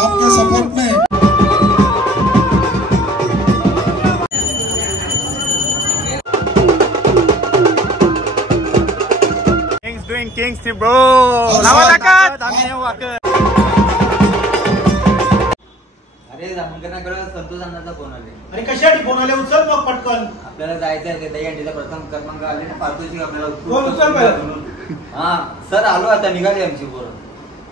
आपके सपोर्ट में Kings team bro. Lawan takat. अरे जामनकरांकडे संतोष अण्णांचा फोन आले. आणि कशासाठी फोन आले? उचल मग पटकन. आपल्याला जायचं आहे ते दहीहंडीचा प्रथम क्रमांक आले ना पातोशी आपल्याला. उचल पहिला. हा सर आलो आता निघाली आमची पोरं.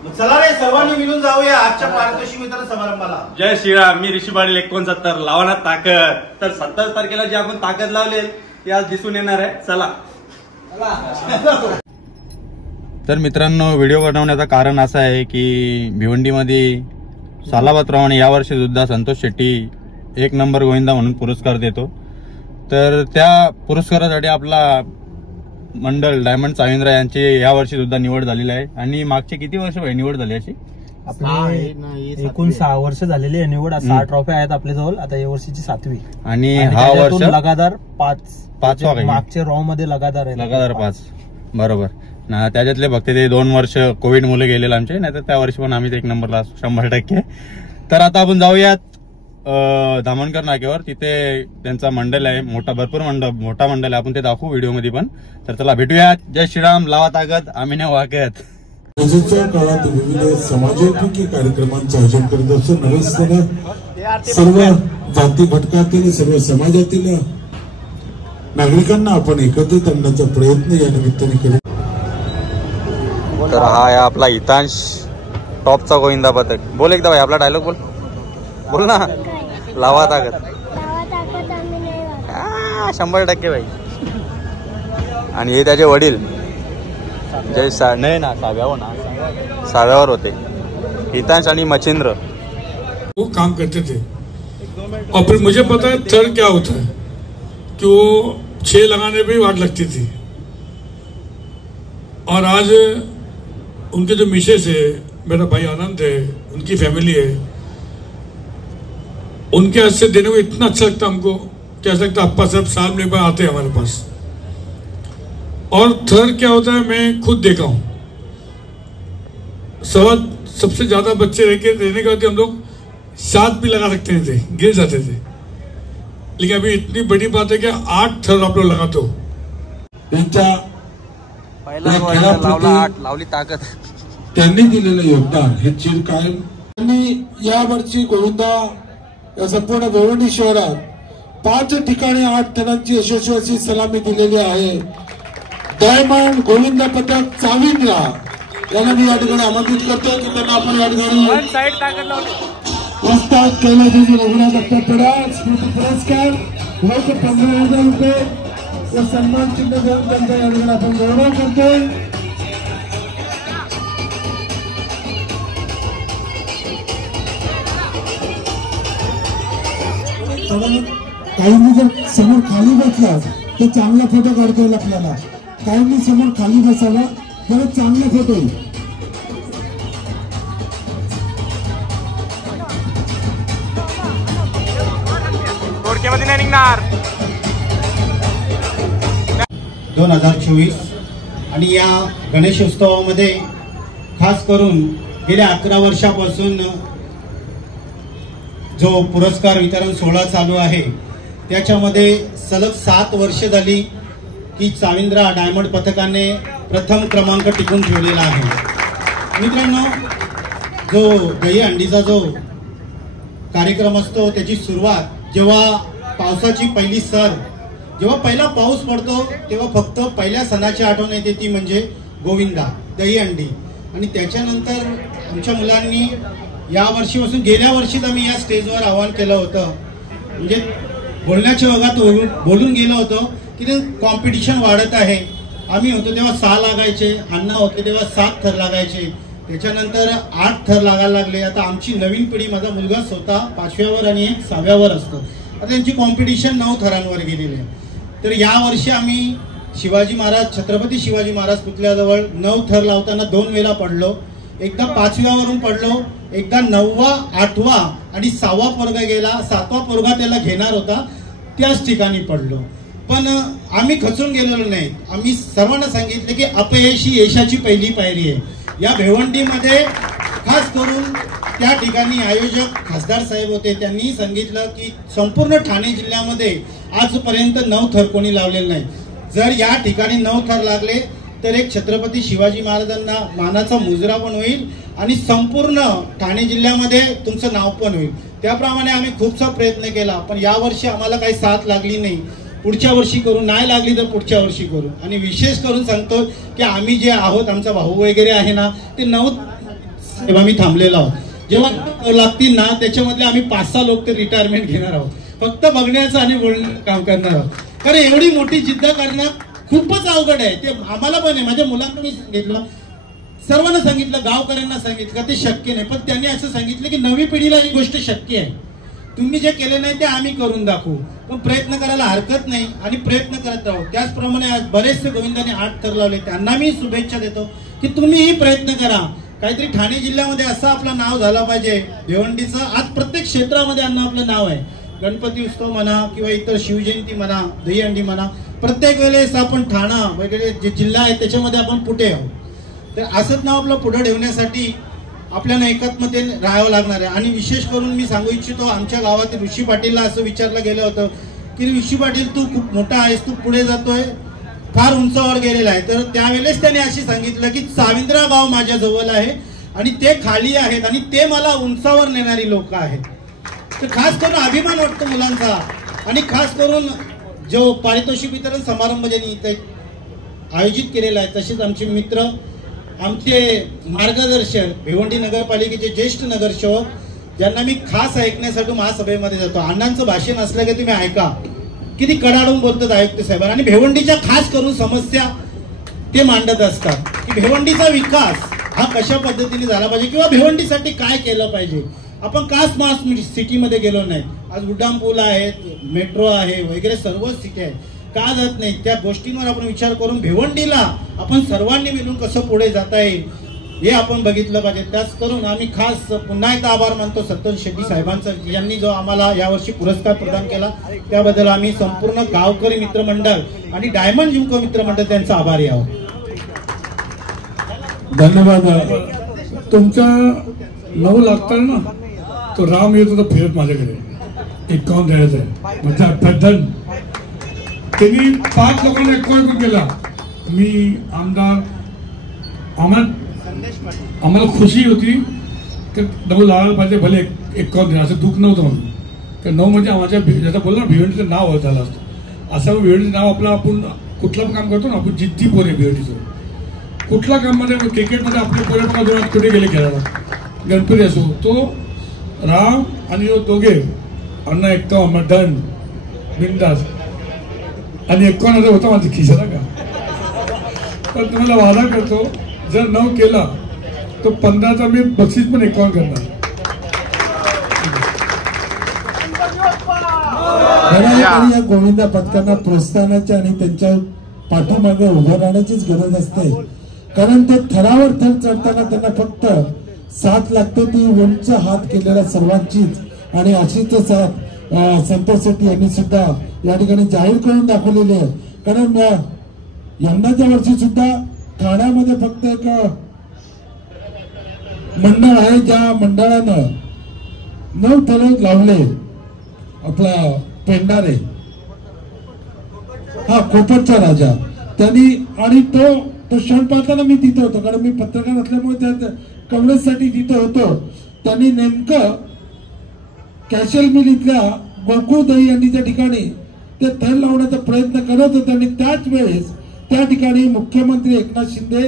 मग चला रे सर्वांनी मिळून जाऊया आजच्या पारितोषिक वितरण समारंभाला. जय श्रीराम. मी ऋषी पाटील 69 लावणार ताकद. तर 27 तारखेला जी आपण ताकद लावले ती आज दिसून येणार आहे. चला. तर मित्रांनो व्हिडिओ बनवण्याचं कारण असं आहे की भिवंडीमध्ये सालाबादप्रमाणे यावर्षी सुद्धा संतोष शेट्टी 1 नंबर गोविंदा म्हणून पुरस्कार देतो. तर त्या पुरस्कारासाठी आपला मंडळ डायमंड चाविंद्रा यांची यावर्षी सुद्धा निवड झालेली आहे. आणि मागचे किती वर्ष निवड झाली अशी? आपले एकूण 6 वर्ष झालेली आहे निवड. 6 ट्रॉफी आहेत आपल्या जवळ. आता या वर्षीची 7वी आणि हा वर्ष लगातार 5 मागच्या रॉ मध्ये लगातार 5 बरोबर ना. त्याच्यातले फक्त ते 2 वर्ष कोविड मुले गेलेले आमचे, नाही तर त्या वर्षी पण आम्ही 1 नंबरला 100%. तर आता आपण जाऊयात धामणकर नाक्यावर. तिथे त्यांचा मंडळ आहे भरपूर मोठा मंडळ आहे. आपण ते दाखवू व्हिडिओ मध्ये पण. तर चला भेटूयात. जय श्रीराम. लावा ताकद. आम्ही नाही वाकत. आजच्या काळात विविध समाजोपयोगी कार्यक्रमांचं आयोजन करत असून नमस्कार सर्व जाती भटकातील सर्व समाजातील नागरिकांना आपण एकत्रित आणण्याचा प्रयत्न या निमित्ताने करू. तर हा आहे आपला हितांश टॉपचा गोविंदा पथक. बोल एकदा भाई आपला डायलॉग बोल ना. लावा ताकद. 100% भाई. आणि हे त्याचे वडील जय नाही ना साव्यावर होते हितांश आणि मच्छिंद्र. वो काम करते थे और फिर मुझे पता है थर्ड क्या होता है कि वो 6 लगाने पे वाट लगती थी. और आज उनके जो मिसेस है मेरा भाई आनंद है उनकी फैमिली है उनके हाथ से देने को इतना अच्छा लगता हमको क्या लगता अप्पा साहब साल में एक बार आते हैं हमारे पास. और थर्ड क्या होता है मैं खुद देखा हूँ सबसे ज्यादा बच्चे रहने का हम लोग 7 भी लगा सकते थे गिर जाते थे. लेकिन अभी इतनी बड़ी बात है कि 8 थर्ड आप लोग लगाते हो. लावली ताकद. त्यांनी दिलेलं योगदान हे चिरकायम. त्यांनी यावर्षी गोविंदा या संपूर्ण भिवंडी शहरात 5 ठिकाणी 8 थरांची यशस्वी अशी सलामी दिलेली आहे. डायमंड गोविंदा पथक चाविंद्रा यांना मी या ठिकाणी आमंत्रित करतो की त्यांना आपण या ठिकाणी प्रस्ताव कैलादेवी रघुनाथ अप्पापडा स्मृती पुरस्कार व 15,000 रुपये व सन्मान चिन्ह देऊन त्यांचा या ठिकाणी आपण गौरव करतोय. काहींनी जर समोर खाली बसला तर चांगला फोटो काढता येईल आपल्याला. काहींनी समोर खाली बसावा तर चांगला फोटो येईल. थोडक्यामध्ये नाही निघणार. 2024 आणि या गणेशोत्सवामध्ये खास करून गेल्या 11 वर्षापासून जो पुरस्कार वितरण सोहळा चालू आहे त्याच्यामध्ये सलग 7 वर्ष झाली की चाविंद्रा डायमंड पथकाने प्रथम क्रमांक टिकून ठेवलेला आहे. मित्रांनो जो दहीहंडीचा जो कार्यक्रम असतो त्याची सुरुवात जेव्हा पावसाची पहिली सर जेव्हा पहिला पाऊस पडतो तेव्हा फक्त पहिल्या सणाची आठवण येते ती म्हणजे गोविंदा दहीहंडी. आणि त्याच्यानंतर आमच्या मुलांनी या वर्षीपासून गेल्या वर्षीच आम्ही या स्टेजवर आवाहन केलं होतं म्हणजे बोलण्याच्या ओघात बोलून गेलो होतो की ते कॉम्पिटिशन वाढत आहे. आम्ही होतो तेव्हा 6 लागायचे, अण्णा होते तेव्हा 7 थर लागायचे, त्याच्यानंतर 8 थर लागायला लागले. आता आमची नवीन पिढी माझा मुलगा स्वतः 5व्यावर आणि 1 6व्यावर असतो. आता त्यांची कॉम्पिटिशन 9 थरांवर गेलेली आहे. तर या वर्षी आम्ही शिवाजी महाराज छत्रपती शिवाजी महाराज पुतळ्याजवळ 9 थर लावताना 2 वेळा पडलो. एकदा 5व्यावरून पडलो, एकदा 9वा 8वा आणि 6वा पोरगा गेला, 7वा पोरगा त्याला घेणार होता त्याच ठिकाणी पडलो. पण आम्ही खचून गेलेलो नाही. आम्ही सर्वांना सांगितले की अपयश ही यशाची पहिली पायरी आहे. या भिवंडीमध्ये खास करून त्या ठिकाणी आयोजक खासदार साहेब होते, त्यांनी सांगितलं की संपूर्ण ठाणे जिल्ह्यामध्ये आजपर्यंत 9 थर कोणी लावलेले नाही. जर या ठिकाणी 9 थर लागले तर एक छत्रपती शिवाजी महाराजांना मानाचा मुजरा पण होईल आणि संपूर्ण ठाणे जिल्ह्यामध्ये तुमचं नाव पण होईल. त्याप्रमाणे आम्ही खूपसा प्रयत्न केला, पण यावर्षी आम्हाला काही साथ लागली नाही. पुढच्या वर्षी करू, नाही लागली तर पुढच्या वर्षी करू. आणि विशेष करून सांगतो की आम्ही जे आहोत, आमचा भाऊ वगैरे आहे ना, ते 9 आम्ही थांबलेलो आहोत. जेव्हा लागतील ना त्याच्यामधले आम्ही 5-6 लोक ते रिटायरमेंट घेणार आहोत, फक्त बघण्याचं आणि बोलण्याचं काम करणार आहोत. कारण एवढी मोठी जिद्द करणं खूपच अवघड आहे. ते आम्हाला पण आहे, माझ्या मुलांना मी सांगितलं, सर्वांना सांगितलं, गावकऱ्यांना सांगितलं ते शक्य नाही. पण त्यांनी असं सांगितलं की नवी पिढीला ही गोष्ट शक्य आहे. तुम्ही जे केले नाही ते आम्ही करून दाखवू, पण प्रयत्न करायला हरकत नाही आणि प्रयत्न करत राहू. त्याचप्रमाणे आज बरेचसे गोविंदाने 8 थर लावले, त्यांना मी शुभेच्छा देतो की तुम्हीही प्रयत्न करा. काहीतरी ठाणे जिल्ह्यामध्ये असं आपलं नाव झालं पाहिजे भिवंडीचं. आज प्रत्येक क्षेत्रामध्ये आपलं नाव आहे. गणपती उत्सव म्हणा किंवा इतर शिवजयंती म्हणा, दहीहंडी म्हणा, प्रत्येक वेळेस आपण ठाणा वगैरे जे जिल्हा आहे त्याच्यामध्ये आपण पुढे आहोत. तर असंच नाव आपलं पुढे ठेवण्यासाठी आपल्याला एकात्मतेने राहावं लागणार आहे. आणि विशेष करून मी सांगू इच्छितो, आमच्या गावातील ऋषी पाटीलला असं विचारलं गेलं होतं की ऋषी पाटील तू खूप मोठा आहेस, तू पुढे जातोय, फार उंचावर गेलेला आहे. तर त्यावेळेस त्याने अशी सांगितलं की साविंद्रा गाव माझ्या जवळ आहे आणि ते खाली आहेत आणि ते मला उंचावर नेणारी लोक आहेत. तर खास करून अभिमान वाटतो मुलांचा. आणि खास करून जो पारितोषिक वितरण समारंभ ज्यांनी इथे आयोजित केलेला आहे, तसेच आमचे मित्र, आमचे मार्गदर्शक, भिवंडी नगरपालिकेचे ज्येष्ठ नगरसेवक, ज्यांना मी खास ऐकण्यासाठी महासभेमध्ये जातो. अण्णांचं भाषण असलं की तुम्ही ऐका, किती कडाडून बोलतात आयुक्त साहेबांना. आणि भिवंडीच्या खास करून समस्या ते मांडत असतात की भिवंडीचा विकास हा कशा पद्धतीने झाला पाहिजे किंवा भिवंडीसाठी काय केलं पाहिजे. आपण का स्मार्ट सिटीमध्ये गेलो नाही. आज उड्डाण पूल आहेत, मेट्रो आहे वगैरे सर्वच सिटी आहेत, का जात नाही. त्या गोष्टींवर आपण विचार करून भिवंडीला आपण सर्वांनी मिळून कसं पुढे जाता येईल हे आपण बघितलं पाहिजे. त्याच करून आम्ही खास पुन्हा एकदा आभार मानतो संतोष शेट्टी साहेबांचा, यांनी जो आम्हाला यावर्षी पुरस्कार प्रदान केला त्याबद्दल आम्ही संपूर्ण गावकरी मित्रमंडळ आणि डायमंड जिमको मित्रमंडळ त्यांचा आभारी आहोत. धन्यवाद. तुमचा 9 लागतात ना, तो राम येत होता फिरत माझ्याकडे, 51 द्यायचं आहे म्हणजे 58. त्यांनी 5 लोकांना 51 केला. मी आमदार, आम्हाला खुशी होती की 9 लावायला पाहिजे, भले 51 द्या, असं दुःख नव्हतं म्हणून. तर 9 म्हणजे आमच्या ज्याचं बोललं ना भिवंडीचं नाव झालं असतं. असं भिवंडीचं नाव आपलं, आपण कुठलं काम करतो ना, आपण जिद्दी पोरे भिवंडीचं. कुठल्या काममध्ये, क्रिकेटमध्ये आपले पोरे बघा दोन कुठे गेले खेळायला, गणपती असो, तो राम आणि जो दोघे अण्णा 51 मटन बिंदास आणि 51 होता माझ्या खिशाला का. पण तुम्हाला वादा करतो, जर 9 केला तो 15चा मी बक्षीस पण 51 करणार. या गोविंदा पथकांना प्रोत्साहनाची आणि त्यांच्या पाठीमागे उभं राहण्याचीच गरज असते. कारण ते थरावर थर चढताना त्यांना फक्त साथ लागते, ती उंच हात केलेल्या सर्वांचीच. आणि अशीच साथ संतोष शेट्टी यांनी सुद्धा या ठिकाणी जाहीर करून दाखवलेली आहे. कारण यंदाच्या वर्षी सुद्धा ठाण्यामध्ये फक्त एक मंडळ आहे ज्या मंडळानं 9 थर लावले. आपला पेंडारे, हा कोपरचा राजा, त्यांनी. आणि तो क्षण पाहताना मी तिथे होतो, कारण मी पत्रकार असल्यामुळे त्या कव्हरेजसाठी तिथे होतो. त्यांनी नेमकं कॅशल मिल इथल्या गोकुळ दहीहंडीच्या ठिकाणी ते थर लावण्याचा प्रयत्न करत होते. आणि त्याच वेळेस त्या ठिकाणी मुख्यमंत्री एकनाथ शिंदे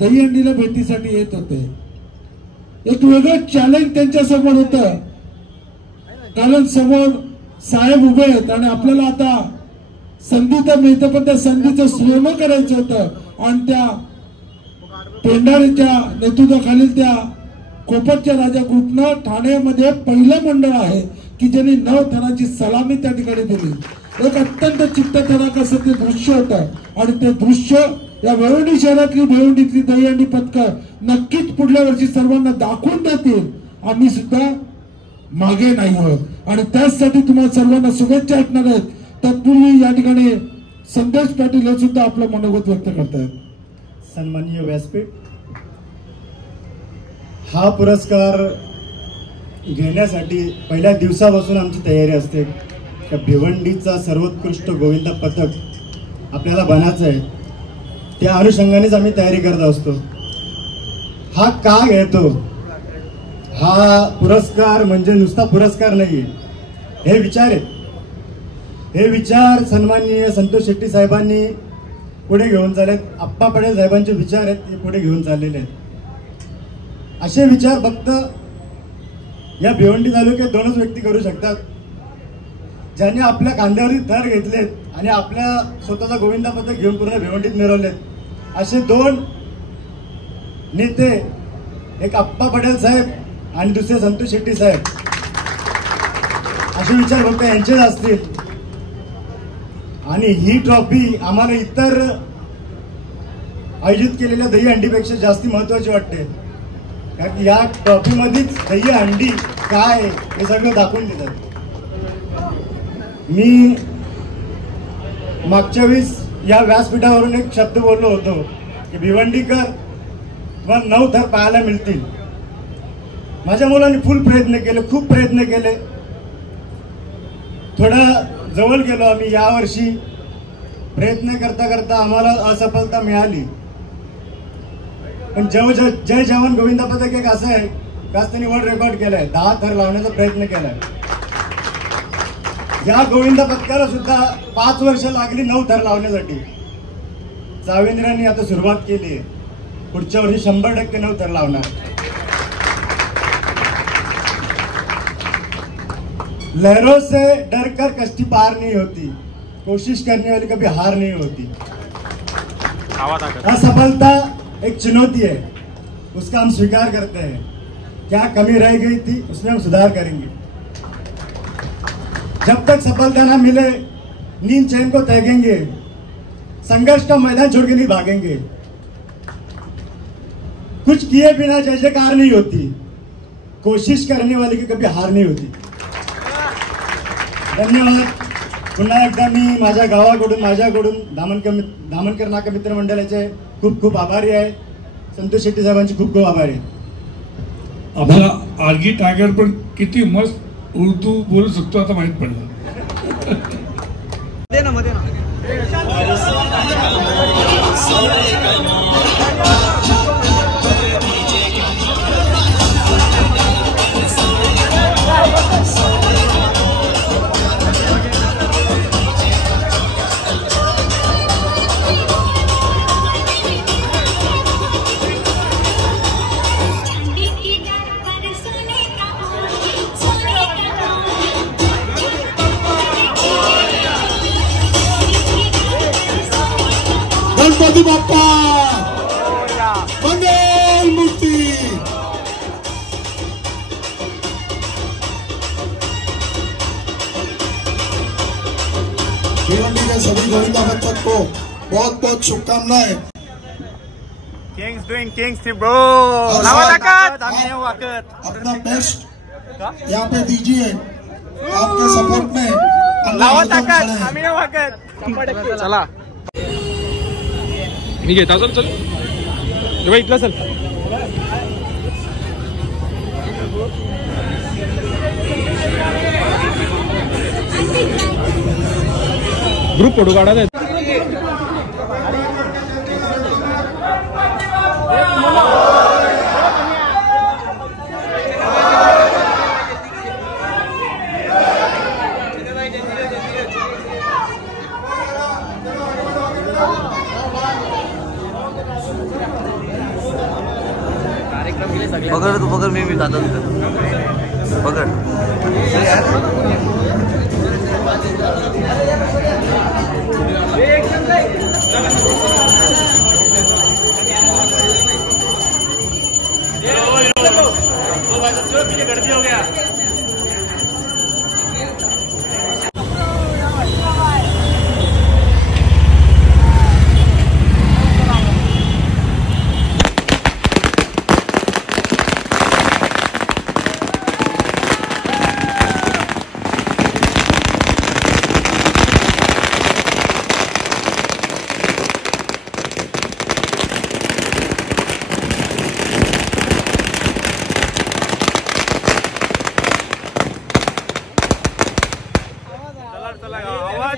दहीहंडीला भेटीसाठी येत होते. एक वेगळं चॅलेंज त्यांच्या समोर होतं, कारण समोर साहेब उभे आहेत आणि आपल्याला आता संधी तर मिळतं, पण त्या संधीचं सोनं करायचं होतं. आणि त्या पेंढारीच्या नेतृत्वाखालील त्या कोपरच्या राजा ग्रुपनं ठाण्यामध्ये पहिलं मंडळ आहे की ज्यांनी 9 थराची सलामी त्या ठिकाणी दिली. एक अत्यंत चित्तथरारक असं ते दृश्य होतं. आणि ते दृश्य या भिवंडी शहरातली, भिवंडीतली दहीहंडी पथकं नक्कीच पुढल्या वर्षी सर्वांना दाखवून देतील. आम्ही सुद्धा मागे नाही आहोत आणि त्याचसाठी तुम्हाला सर्वांना शुभेच्छा असणार आहेत. तत्पूर्वी या ठिकाणी संदेश पाटील हे सुद्धा आपलं मनोगत व्यक्त करतायत. सन्माननीय व्यासपीठ, हा पुरस्कार घेण्यासाठी पहिल्या दिवसापासून आमची तयारी असते की भिवंडीचा सर्वोत्कृष्ट गोविंदा पथक आपल्याला बनायचं आहे. त्या अनुषंगानेच आम्ही तयारी करत असतो. हा का घेतो? हा पुरस्कार म्हणजे नुसता पुरस्कार नाहीये, हे विचार आहेत. हे विचार सन्माननीय संतोष शेट्टी साहेबांनी पुढे घेऊन चाललेत. आप्पा पटेल साहेबांचे विचार आहेत ते पुढे घेऊन चाललेले आहेत. असे विचार फक्त या भिवंडी तालुक्यात दोनच व्यक्ती करू शकतात, ज्यांनी आपल्या खांद्यावरील थर घेतलेत आणि आपल्या स्वतःचा गोविंदा पथक घेऊन पूर्ण भिवंडीत मिरवलेत. असे दोन नेते, एक आप्पा पटेल साहेब आणि दुसरे संतोष शेट्टी साहेब. असे विचार फक्त यांचेच असतील. आणि ही ट्रॉफी आम्हाला इतर आयोजित केलेल्या दही हंडीपेक्षा जास्ती महत्वाची वाटते, कारण या ट्रॉफीमध्येच दही हंडी काय हे सगळं दाखवून देतात. मी मागच्या वेळेस या व्यासपीठावरून एक शब्द बोललो होतो की भिवंडीकर तुम्हाला 9 थर पाहायला मिळतील. माझ्या मुलांनी फुल प्रयत्न केले, खूप प्रयत्न केले. थोडं जवळ गेलो आम्ही. यावर्षी प्रयत्न करता करता आम्हाला असफलता मिळाली. पण जय जवान गोविंदा पथक एक असं आहे का त्यांनी वर्ल्ड रेकॉर्ड केलाय. 10 थर लावण्याचा प्रयत्न केलाय. या गोविंदा पथकाला सुद्धा 5 वर्ष लागली 9 थर लावण्यासाठी. चावेंद्रांनी आता सुरुवात केली आहे. पुढच्या वर्षी 100% 9 थर लावणार. लहरों से डरकर कश्ती पार नहीं होती, कोशिश करने वाली कभी हार नहीं होती. असफलता एक चुनौती है, उसका हम स्वीकार करते हैं. क्या कमी रह गई थी उसमें हम सुधार करेंगे. जब तक सफलता ना मिले नींद चैन को त्यागेंगे. संघर्ष का मैदान छोड़ के नहीं भागेंगे. कुछ किए बिना जय जयकार नहीं होती, कोशिश करने वाले की कभी हार नहीं होती. धन्यवाद. पुन्हा एकदा मी माझ्या गावाकडून माझ्याकडून धामणकर नाका मित्र मंडळाचे खूप खूप आभारी आहे. संतोष शेट्टी साहेबांचे खूप खूप आभारी आहे. आपला आरगी टायगर पण किती मस्त उर्दू बोलू शकतो आता माहित पडलं. गणपती बाप्पा मंगल मूर्ती. भिवंडी के सभी गोविंदा पथक को बहुत बहुत शुभकामनाएं. किंग्स डूइंग किंग्स थी ब्रो. अपना बेस्ट यहाँ पे दीजिए. आपके सपोर्ट में चला मी घेता. चल चल भाई इथला चल. ग्रुप फोटो काढा. पकड़ तू पकड़, मैं भी जाता हूँ. पकड़. हो गया.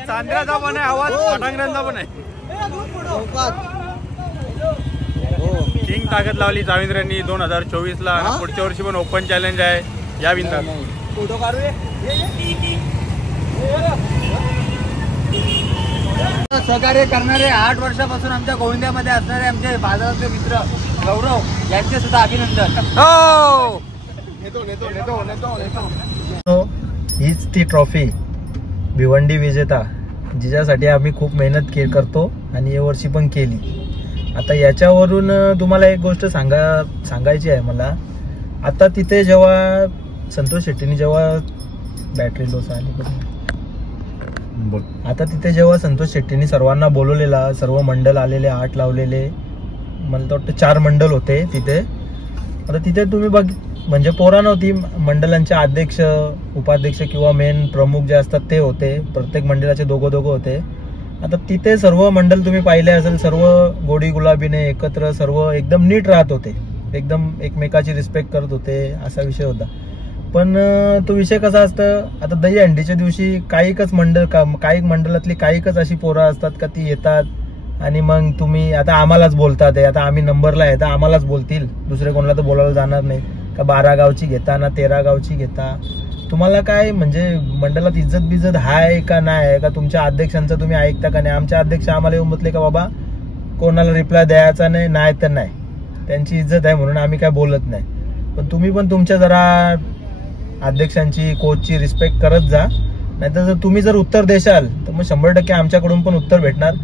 चांद्र्याचा पण आहे आवाज, फटांगऱ्यांचा पण आहे. किंग ताकद लावली चाविंद्र्यांनी 2024ला. पुढच्या वर्षी पण ओपन चॅलेंज आहे या बिंदात. सहकार्य करणारे 8 वर्षापासून आमच्या गोविंद्यामध्ये असणारे आमचे बाजाराचे मित्र गौरव यांचे सुद्धा अभिनंदन. हीच ती ट्रॉफी भिवंडी विजेता जिच्यासाठी आम्ही खूप मेहनत करतो आणि या वर्षी पण केली. आता याच्यावरून तुम्हाला एक गोष्ट सांगायची आहे मला. आता तिथे जेव्हा संतोष शेट्टीने जेव्हा बॅटरी लोस आली, आता तिथे जेव्हा संतोष शेट्टीने सर्वांना बोलवलेला, सर्व मंडळ आलेले, 8 लावलेले, मला तर वाटतं 4 मंडळ होते तिथे. आता तिथे तुम्ही म्हणजे पोरा नव्हती, मंडळांचे अध्यक्ष, उपाध्यक्ष किंवा मेन प्रमुख जे असतात ते होते. प्रत्येक मंडळाचे दोघं होते. आता तिथे सर्व मंडळ तुम्ही पाहिले असेल, सर्व गोडी गुलाबीने एकत्र, सर्व एकदम नीट राहत होते, एकदम एकमेकाची रिस्पेक्ट करत होते, असा विषय होता. पण तो विषय कसा असतं, आता दहीहंडीच्या दिवशी काही मंडळातली काही अशी पोरं असतात का ती येतात आणि मग तुम्ही आता आम्हालाच बोलतात. आता आम्ही नंबरला आहे तर आम्हालाच बोलतील, दुसरे कोणाला तर बोलायला जाणार नाही. का 12 गावची घेता ना 13 गावची घेता. तुम्हाला काय म्हणजे मंडळात इज्जत बिज्जत आहे का नाही, का तुमच्या अध्यक्षांचं तुम्ही ऐकता का नाही. आमच्या अध्यक्ष आम्हाला येऊन म्हटले का बाबा कोणाला रिप्लाय द्यायचा नाही तर नाही, त्यांची इज्जत आहे म्हणून आम्ही काय बोलत नाही. पण तुम्ही पण तुमच्या जरा अध्यक्षांची, कोचची रिस्पेक्ट करत जा. नाहीतर जर तुम्ही जर उत्तर देशाल तर मग 100% आमच्याकडून पण उत्तर भेटणार.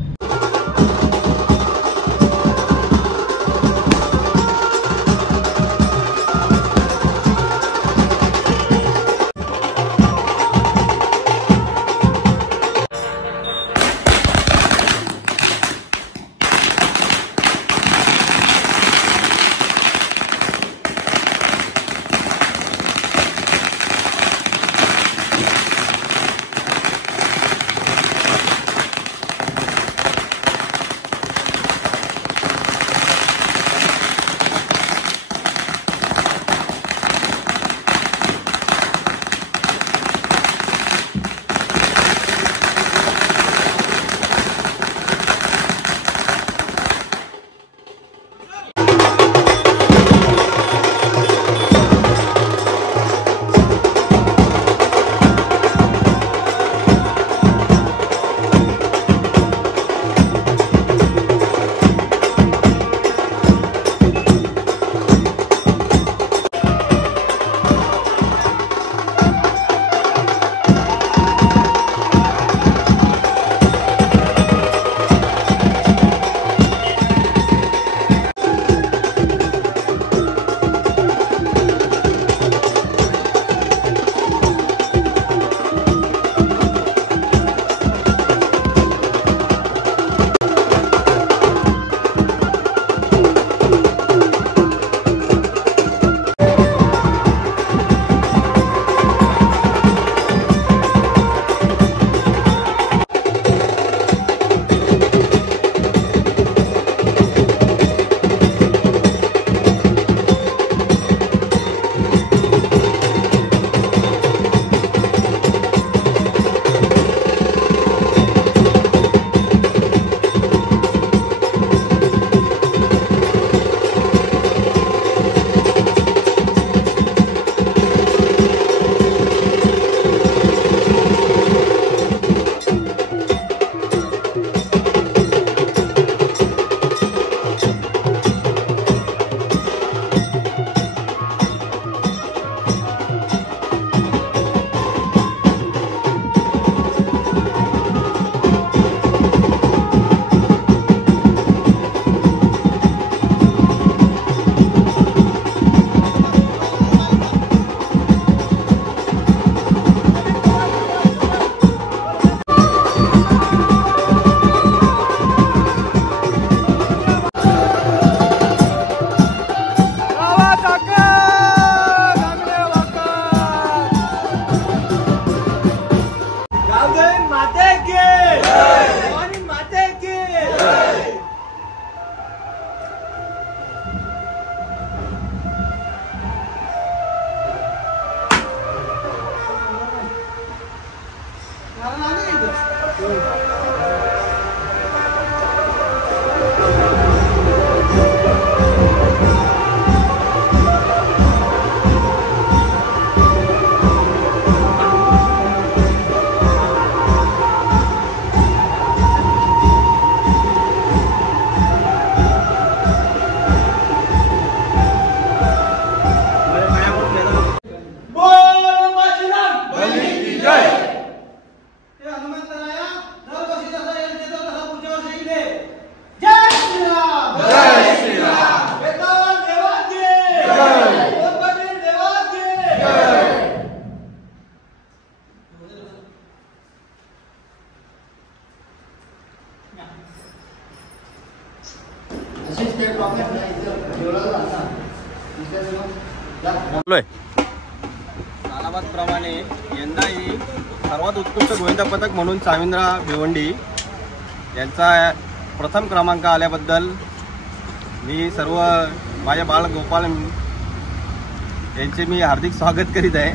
चालू आहे. सालाबादप्रमाणे यंदाही सर्वात उत्कृष्ट गोविंदा पथक म्हणून चाविंद्रा भिवंडी यांचा प्रथम क्रमांक आल्याबद्दल मी सर्व माझ्या बाळ गोपाळ यांचे मी हार्दिक स्वागत करीत आहे.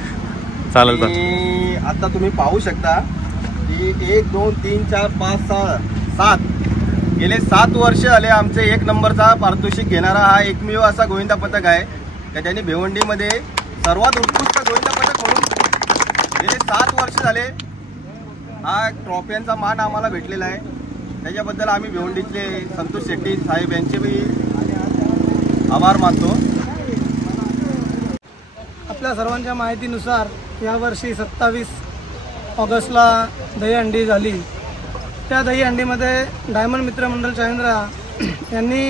चालेल. आणि आता तुम्ही पाहू शकता की 1 2 3 4 5 6 7 गेले 7 वर्ष झाले आमचे 1 नंबरचा पारितोषिक घेणारा हा एकमेव असा गोविंदा पथक आहे की त्यांनी भिवंडीमध्ये सर्वात उत्कृष्ट गोविंदा पथक म्हणून गेले 7 वर्ष झाले हा ट्रॉफीचा मान आम्हाला भेटलेला आहे. त्याच्याबद्दल आम्ही भिवंडीतले संतोष शेट्टी साहेब यांचे बी आभार मानतो. आपल्या सर्वांच्या माहितीनुसार यावर्षी 27 ऑगस्टला दहीहंडी झाली. त्या दहीहंडीमध्ये डायमंड मित्र मंडळ चाविंद्रा यांनी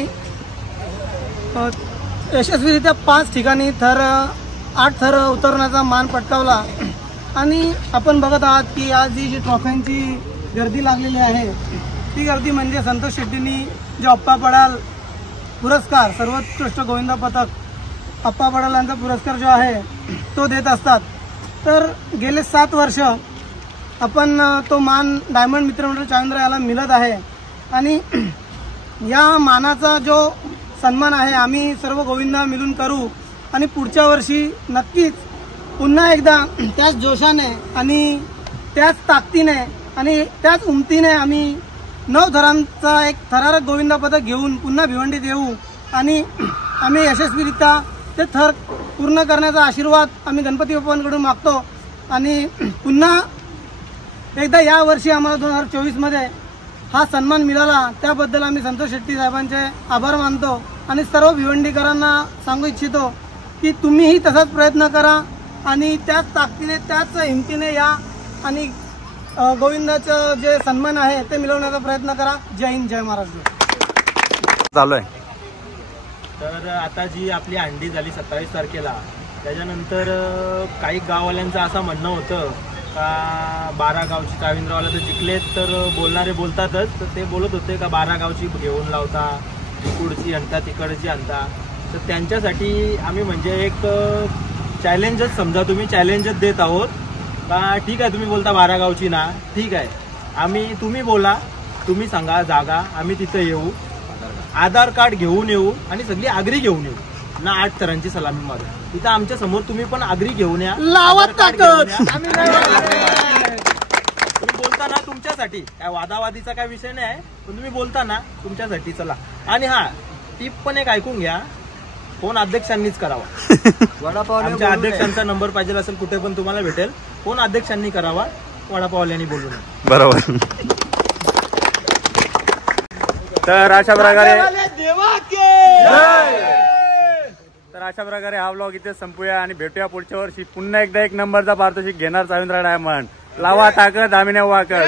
यशस्वीरित्या 5 ठिकाणी 8 थर उतरण्याचा मान पटकावला. आणि आपण बघत आहात की आज जी ट्रॉफ्यांची गर्दी लागलेली आहे ती गर्दी म्हणजे संतोष शेट्टींनी जो अप्पा पडाल पुरस्कार सर्वोत्कृष्ट गोविंदा पथक अप्पा पडाल यांचा पुरस्कार जो आहे तो देत असतात. तर गेले 7 वर्ष आपण तो मान डायमंड मित्रमंडळ चाविंद्रा याला मिळत आहे. आणि या मानाचा जो सन्मान आहे आम्ही सर्व गोविंदा मिळून करू. आणि पुढच्या वर्षी नक्कीच पुन्हा एकदा त्याच जोशाने आणि त्याच ताकदीने आणि त्याच उमतीने आम्ही 9 थरांचा एक थरारक गोविंदा पथक घेऊन पुन्हा भिवंडीत येऊ. आणि आम्ही यशस्वीरित्या ते थर पूर्ण करण्याचा आशीर्वाद आम्ही गणपती बाप्पांकडून मागतो. आणि पुन्हा एकदा या वर्षी आम्हाला 2024मध्ये हा सन्मान मिळाला त्याबद्दल आम्ही संतोष शेट्टी साहेबांचे आभार मानतो. आणि सर्व भिवंडीकरांना सांगू इच्छितो की तुम्हीही तसाच प्रयत्न करा आणि त्याच ताकदीने त्याच हिमतीने या आणि गोविंदाचं जे सन्मान आहे ते मिळवण्याचा प्रयत्न करा. जय हिंद, जय महाराष्ट्र. चालू आहे. तर आता जी आपली अंडी झाली 27 तारखेला त्याच्यानंतर काही गाववाल्यांचं असं म्हणणं होतं का 12 गावची चाविंद्रावाला तर जिंकलेत तर बोलणारे बोलतातच. तर ते बोलत होते का 12 गावची घेऊन लावता इकडची आणता तिकडची आणता. तर त्यांच्यासाठी आम्ही म्हणजे एक चॅलेंजच समजा तुम्ही चॅलेंजच देत आहोत का ठीक आहे तुम्ही बोलता 12 गावची ना ठीक आहे तुम्ही बोला तुम्ही सांगा जागा आम्ही तिथं येऊ आधार कार्ड घेऊन येऊ आणि सगळी आगरी घेऊन येऊ ना 8 थरांची सलामी मारू तिथं आमच्या समोर तुम्ही पण आगरी घेऊन या तुम्ही बोलता ना तुमच्यासाठी काय वादावादीचा काय विषय नाही पण तुम्ही बोलता ना तुमच्यासाठी चला. आणि हा टीप पण एक ऐकून घ्या फोन अध्यक्षांनीच करावा. आमच्या अध्यक्षांचा नंबर पाहिजे असेल कुठे पण तुम्हाला भेटेल. फोन अध्यक्षांनी करावा वडापावल्यांनी बोलू नये. बरोबर. तर अशा प्रकारे हा व्लॉग इथे संपूया आणि भेटूया पुढच्या वर्षी पुन्हा एकदा 1 नंबरचा पारितोषिक घेणार चाविंद्रा डायमंड. लावा ताकद आम्ही वाकद.